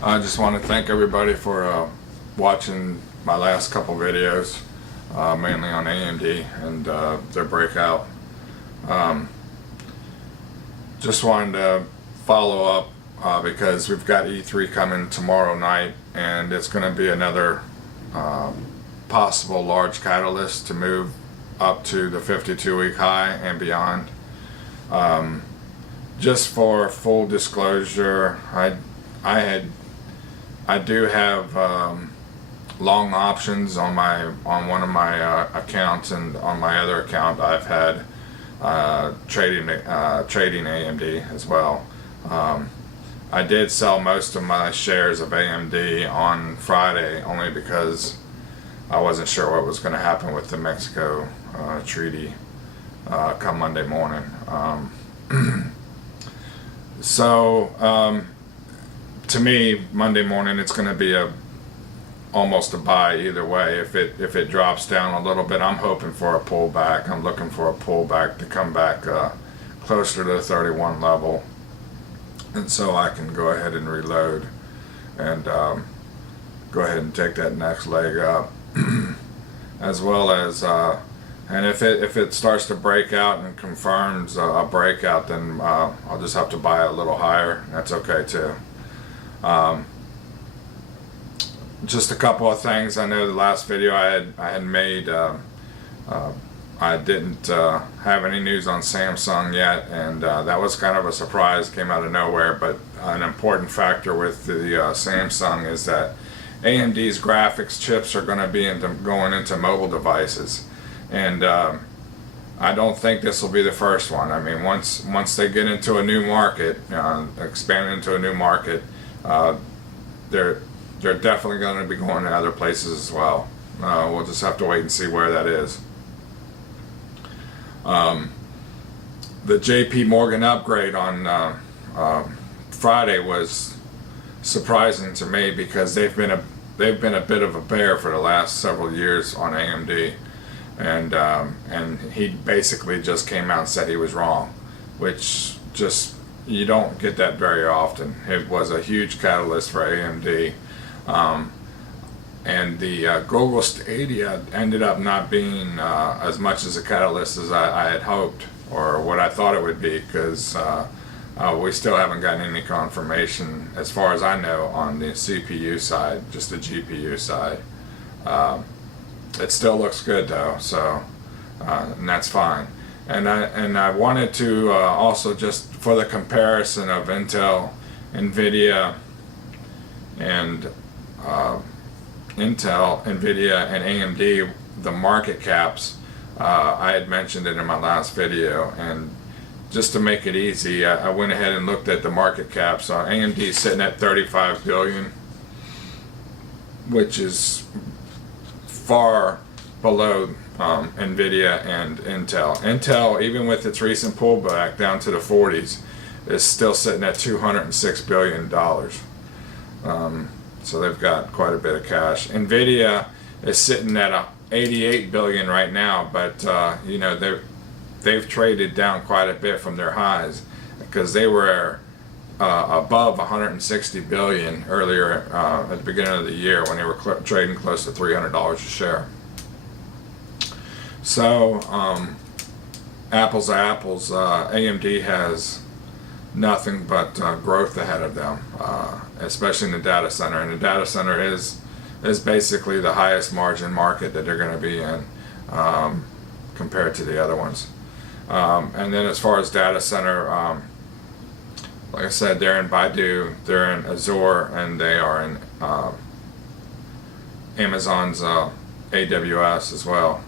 I just want to thank everybody for watching my last couple videos, mainly on AMD and their breakout. Just wanted to follow up because we've got E3 coming tomorrow night, and it's going to be another possible large catalyst to move up to the 52-week high and beyond. Just for full disclosure, I do have long options on one of my accounts, and on my other account I've had trading AMD as well. I did sell most of my shares of AMD on Friday only because I wasn't sure what was going to happen with the Mexico treaty come Monday morning. To me, Monday morning it's going to be almost a buy either way. If it drops down a little bit, I'm hoping for a pullback. I'm looking for a pullback to come back closer to the 31 level, and so I can go ahead and reload and go ahead and take that next leg up, as well as and if it starts to break out and confirms a breakout, then I'll just have to buy a little higher. That's okay too. Just a couple of things. I know the last video I had made, I didn't have any news on Samsung yet, and that was kind of a surprise, came out of nowhere. But an important factor with the Samsung is that AMD's graphics chips are going to be going into mobile devices, and I don't think this will be the first one. I mean, once they get into a new market, expand into a new market, they're definitely going to be going to other places as well. We'll just have to wait and see where that is. The JP Morgan upgrade on Friday was surprising to me because they've been a bit of a bear for the last several years on AMD, and he basically just came out and said he was wrong, which just, you don't get that very often. It was a huge catalyst for AMD, and the Google Stadia ended up not being as much as a catalyst as I had hoped, or what I thought it would be, because we still haven't gotten any confirmation, as far as I know, on the CPU side, just the GPU side. It still looks good though, so and that's fine. And I wanted to also, just for the comparison of Intel, NVIDIA, and NVIDIA, and AMD, the market caps, I had mentioned it in my last video, and just to make it easy, I went ahead and looked at the market caps. AMD is sitting at 35 billion, which is far below NVIDIA and Intel. Intel, even with its recent pullback down to the 40s, is still sitting at $206 billion. So they've got quite a bit of cash. NVIDIA is sitting at 88 billion right now, but you know, they've traded down quite a bit from their highs, because they were above 160 billion earlier at the beginning of the year, when they were trading close to $300 a share. So apples to apples, AMD has nothing but growth ahead of them, especially in the data center. And the data center is basically the highest margin market that they're going to be in, compared to the other ones. And then as far as data center, like I said, they're in Baidu, they're in Azure, and they are in Amazon's AWS as well.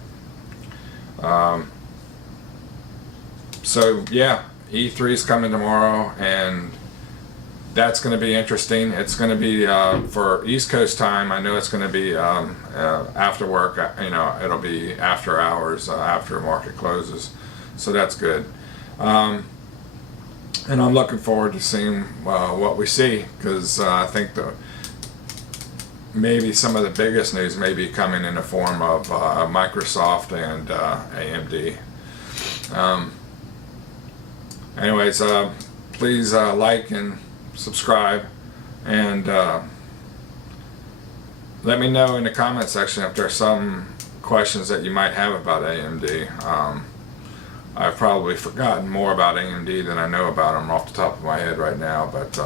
So yeah, E3 is coming tomorrow, and that's going to be interesting. It's going to be for East Coast time. I know it's going to be after work. You know, it'll be after hours, after market closes. So that's good. And I'm looking forward to seeing what we see, because I think maybe some of the biggest news may be coming in the form of Microsoft and AMD. Anyways, please like and subscribe. And let me know in the comment section if there's some questions that you might have about AMD. I've probably forgotten more about AMD than I know about them off the top of my head right now, but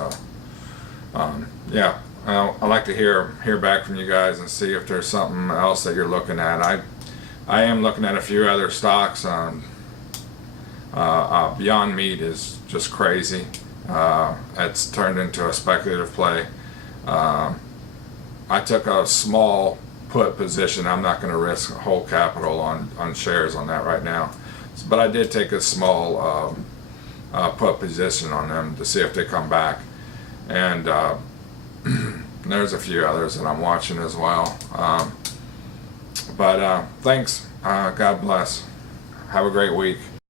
yeah, I'd like to hear back from you guys and see if there's something else that you're looking at. I am looking at a few other stocks. Beyond Meat is just crazy. It's turned into a speculative play. I took a small put position. I'm not going to risk whole capital on shares on that right now, but I did take a small put position on them to see if they come back. And there's a few others that I'm watching as well. But thanks. God bless. Have a great week.